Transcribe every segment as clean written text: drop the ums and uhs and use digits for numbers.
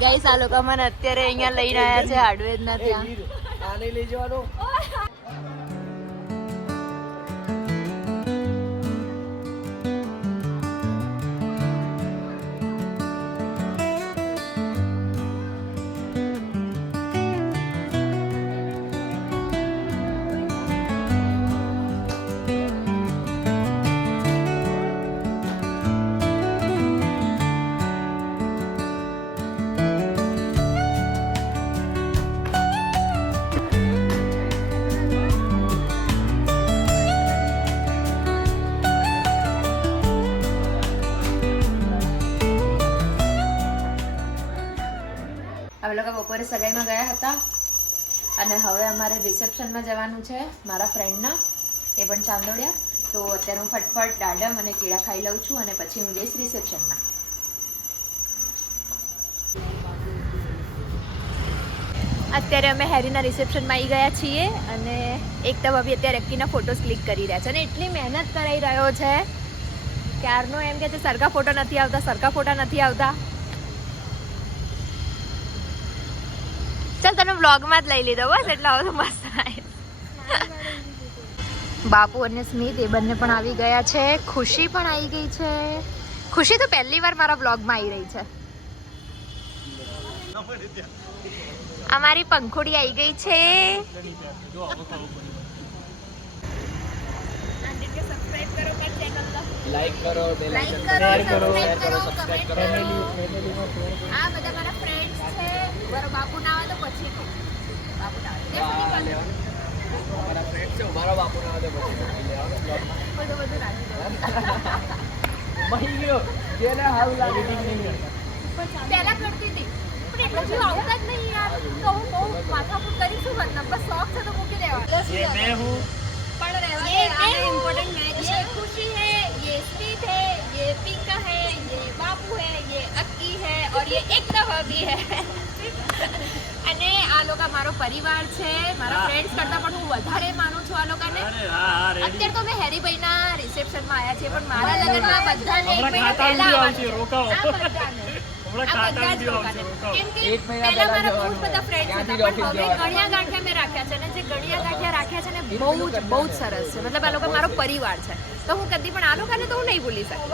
Guys આ લોકો મને અત્યારે અહીંયા લઈને આવ્યા છે હાર્ડવેર ના ત્યાં. આને લઈ જવાનો. અમે લોકો બપોરે સગાઈમાં ગયા હતા અને હવે અમારે રિસેપ્શનમાં જવાનું છે મારા ફ્રેન્ડના, એ પણ ચાંદોડિયા. તો અત્યારે હું ફટફટ દાડમ અને કેળા ખાઈ લઉં છું અને પછી હું જઈશ રિસેપ્શનમાં. અત્યારે અમે હેરીના રિસેપ્શનમાં આવી ગયા છીએ અને એકતા ભાભી અત્યારે એક્કીના ફોટોસ ક્લિક કરી રહ્યા છે અને એટલી મહેનત કરાઈ રહ્યો છે ક્યારનો એમ કે છે સરખા ફોટા નથી આવતા, સરખા ફોટા નથી આવતા. ચાલ તને વ્લોગમાં જ લઈ લીધો બસ, એટલે હવે તો મસ્ત આવે. બાપુ અને સ્મિત એ બંને પણ આવી ગયા છે, ખુશી પણ આવી ગઈ છે. ખુશી તો પહેલી વાર મારા વ્લોગમાં આવી રહી છે. અમારી પંખોડી આવી ગઈ છે. લાઈક કરો, બેલ આઇકન શેર કરો, સબસ્ક્રાઇબ કરો. આ બધા મારા ફ્રેન્ડ્સ છે. મારો બાપુ ના આવે તો પછી કહું. બાપુ ના આવે મારા ફ્રેન્ડ છે, મારો બાપુ ના આવે તો પછી બધું રાખી દો. મહી ગયો જેને હાલ લાગે પહેલા કરતી હતી પણ એટલું જીવ આવતા જ નહીં યાર. તો હું બહુ માથાકૂટ કરી છું, મતલબ બસ શોખ છે તો મૂકી દેવા. ये मैं हूँ પણ રહેવા દે, આ ઇમ્પોર્ટન્ટ મેચ છે. ये खुशी है, ये स्मित है, ये पिंका है, ये बापू है, ये अक्की है और ये एकता भाभी है. અને આ લોકો મારો પરિવાર છે. મારા ફ્રેન્ડ્સ કરતા પણ હું વધારે માનું છું આ લોકોને. अरे हाँ हाँ रेडी અત્યારે તો અમે હેરીભાઈના રિસેપ્શનમાં આવ્યા છીએ પણ મારા લગ્નમાં બધાને એક હમણાં મહિના ખાતા પહેલા આવશે, આવવાનું. રોકાવો. આ બધાને. હમણાં આ ખાતા બધા જ વિડીયો લોકોને. આવશે, રોકાવો. કેમ કે એક મહિના પહેલા પહેલા મારા બહુ જ જવાનું. બધા ફ્રેન્ડ્સ હતા ત્યાંથી પણ હવે જવાનું. ગણ્યા ગાંઠિયા મેં રાખ્યા છે અને જે ગણ્યા ગાંઠિયા રાખ્યા છે ને બહુ જ સરસ છે. મતલબ આ લોકો મારો પરિવાર છે તો હું કદી પણ આ લોકોને તો હું નહીં ભૂલી શકું.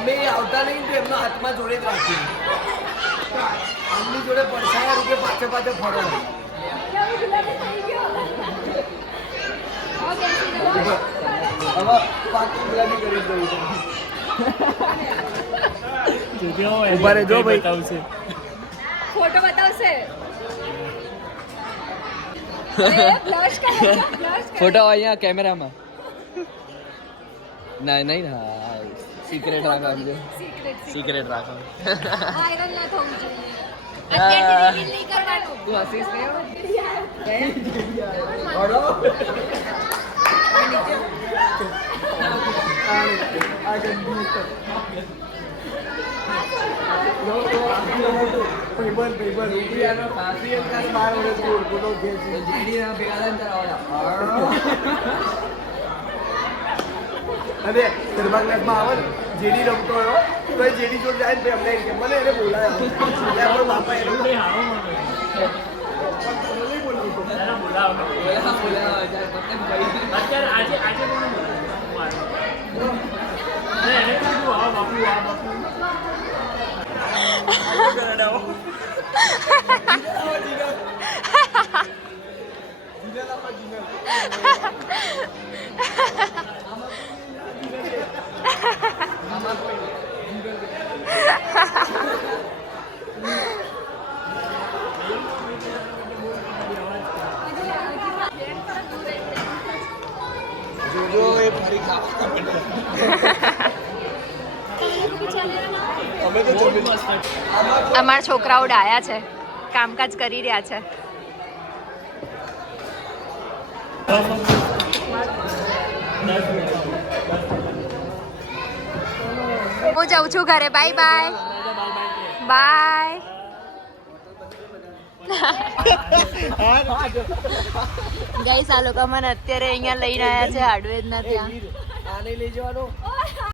અમે આવતા નહીં તો એમના હાથમાં જોડે જ રાખીએ. એમની જોડે પડછાયા રૂપે પાછળ પાછળ ફરો. હવે પાછું ગુલાબી કરી દઉં. ઉભા રહેજો ભાઈ. બતાવશે. ફોટો બતાવશે. ફોટો અહીંયા કેમેરામાં. ના નહીં હા સિક્રેટ રાખો. સિક્રેટ રાખો. વાયરલ ના થવું જોઈએ. અત્યારથી રિવીલ નહીં કરવાનું. તું હસીશ નહીં? ભાઈબંધ ઊભી આનો કાફી અંકાસ 12 વર્ષથી ઓળખું કે છે જીડી ના ભેગા થઈને તારા અરે ગરબા ક્લાસમાં આવે ને જેડી રમતો હોય તો એ જેડી જોડે જાય ને અમને કે મને એને બોલાયો એટલે બાપા એને જોજો એ ફરી ખાવા અમે તો અમારા છોકરાઓ ડાયા છે, કામકાજ કરી રહ્યા છે. હું જાઉં છું ઘરે. Bye bye bye. ગાઈસ આ લોકો મને અત્યારે અહીંયા લઈને આવ્યા છે હાર્ડવેર ના ત્યાં. આને લઈ જવાનો